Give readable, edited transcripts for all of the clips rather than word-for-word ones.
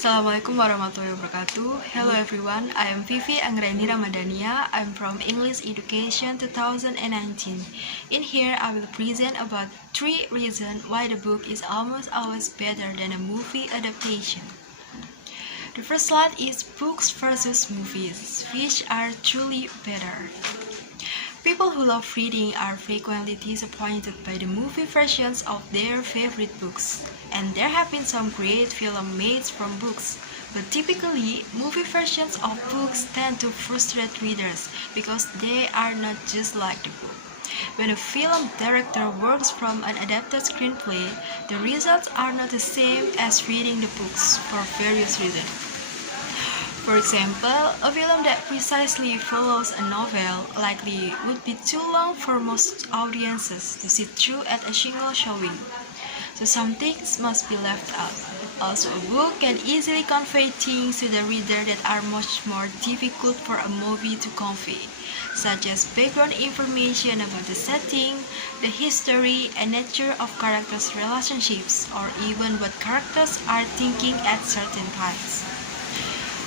Assalamualaikum warahmatullahi wabarakatuh. Hello everyone, I am Vivi Anggraini Ramadania. I'm from English Education 2019. In here, I will present about 3 reasons why the book is almost always better than a movie adaptation. The first slide is books versus movies, which are truly better. People who love reading are frequently disappointed by the movie versions of their favorite books, and there have been some great films made from books. But typically, movie versions of books tend to frustrate readers because they are not just like the book. When a film director works from an adapted screenplay, the results are not the same as reading the books for various reasons. For example, a film that precisely follows a novel likely would be too long for most audiences to sit through at a single showing. So some things must be left out. Also, a book can easily convey things to the reader that are much more difficult for a movie to convey, such as background information about the setting, the history and nature of characters' relationships, or even what characters are thinking at certain times.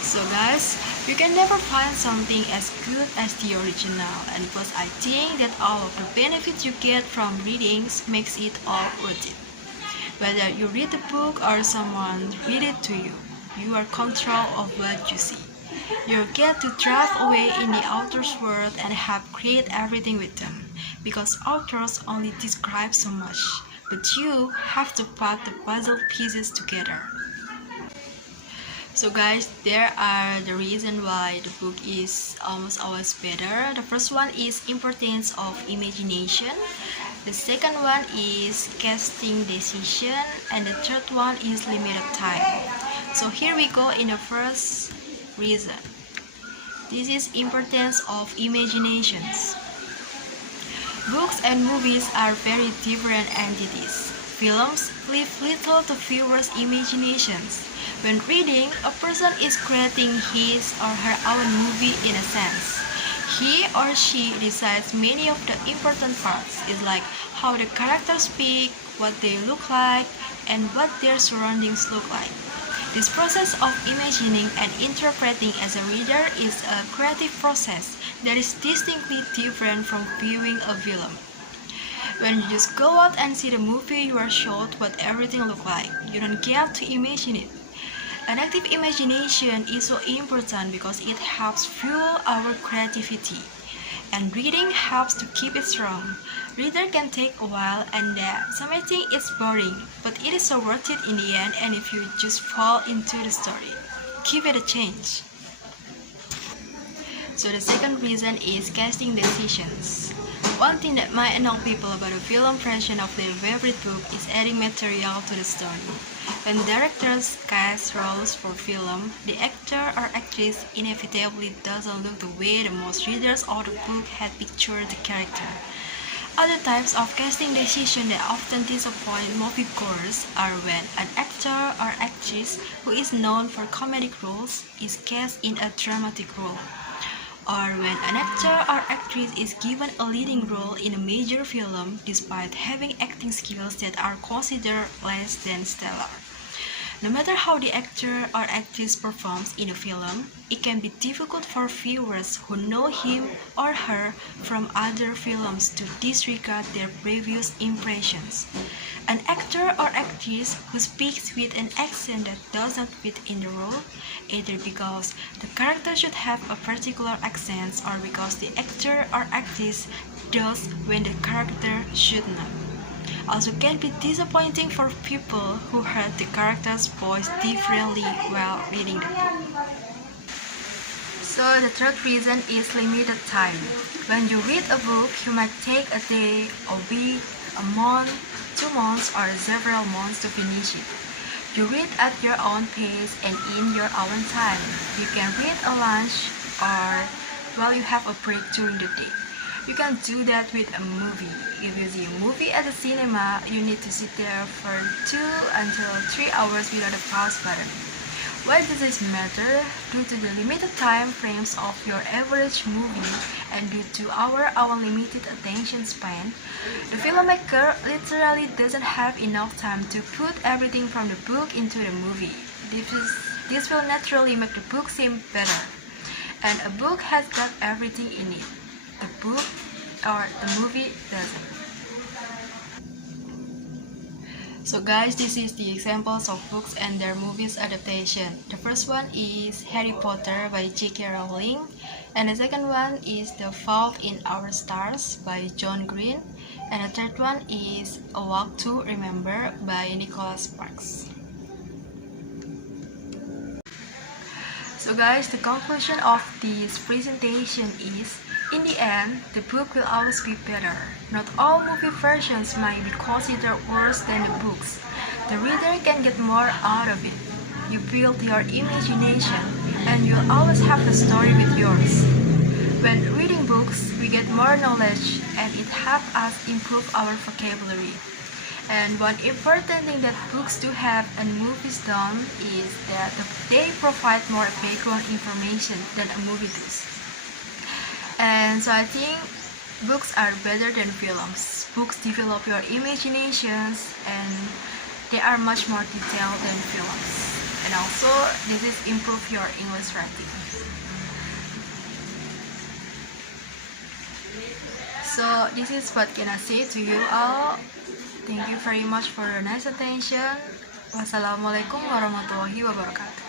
So guys, you can never find something as good as the original, and plus I think that all of the benefits you get from readings makes it all worth it. Whether you read the book or someone read it to you, you are control of what you see. You get to drive away in the author's world and have create everything with them, because authors only describe so much, but you have to put the puzzle pieces together. So guys, there are the reason why the book is almost always better. The first one is importance of imagination. The second one is casting decision, and the third one is limited time. So here we go in the first reason. This is importance of imaginations. Books and movies are very different entities. Films leave little to viewers' imaginations. When reading, a person is creating his or her own movie in a sense. He or she decides many of the important parts. It's like how the characters speak, what they look like, and what their surroundings look like. This process of imagining and interpreting as a reader is a creative process that is distinctly different from viewing a film. When you just go out and see the movie, you are shocked what everything looks like. You don't get to imagine it. An active imagination is so important because it helps fuel our creativity, and reading helps to keep it strong. Reader can take a while and some may think it's boring, but it is so worth it in the end, and if you just fall into the story, give it a chance. So the second reason is casting decisions. One thing that might annoy people about a film version of their favorite book is adding material to the story. When directors cast roles for film, the actor or actress inevitably doesn't look the way the most readers of the book had pictured the character. Other types of casting decisions that often disappoint moviegoers are when an actor or actress who is known for comedic roles is cast in a dramatic role, or when an actor or actress is given a leading role in a major film despite having acting skills that are considered less than stellar. No matter how the actor or actress performs in a film, it can be difficult for viewers who know him or her from other films to disregard their previous impressions. An actor or actress who speaks with an accent that doesn't fit in the role, either because the character should have a particular accent or because the actor or actress does when the character should not, also can be disappointing for people who heard the character's voice differently while reading the book. So the third reason is limited time. When you read a book, you might take a day, a week, a month, 2 months, or several months to finish it. You read at your own pace and in your own time. You can read at lunch or while you have a break during the day. You can do that with a movie. If you see a movie at the cinema, you need to sit there for 2 until 3 hours without a pause button. Why does this matter? Due to the limited time frames of your average movie and due to our limited attention span, the filmmaker literally doesn't have enough time to put everything from the book into the movie. this will naturally make the book seem better. And a book has got everything in it. The book or the movie doesn't. So guys, this is the examples of books and their movies adaptation. The first one is Harry Potter by J.K. Rowling, and the second one is The Fault in Our Stars by John Green, and the third one is A Walk to Remember by Nicholas Sparks. So guys, the conclusion of this presentation is, in the end, the book will always be better. Not all movie versions might be considered worse than the books. The reader can get more out of it. You build your imagination, and you'll always have the story with yours. When reading books, we get more knowledge, and it helps us improve our vocabulary. And one important thing that books do have and movies don't is that they provide more background information than a movie does. And so I think books are better than films. Books develop your imaginations and they are much more detailed than films. And also this is improve your English writing. So this is what can I say to you all. Thank you very much for your nice attention. Wassalamualaikum warahmatullahi wabarakatuh.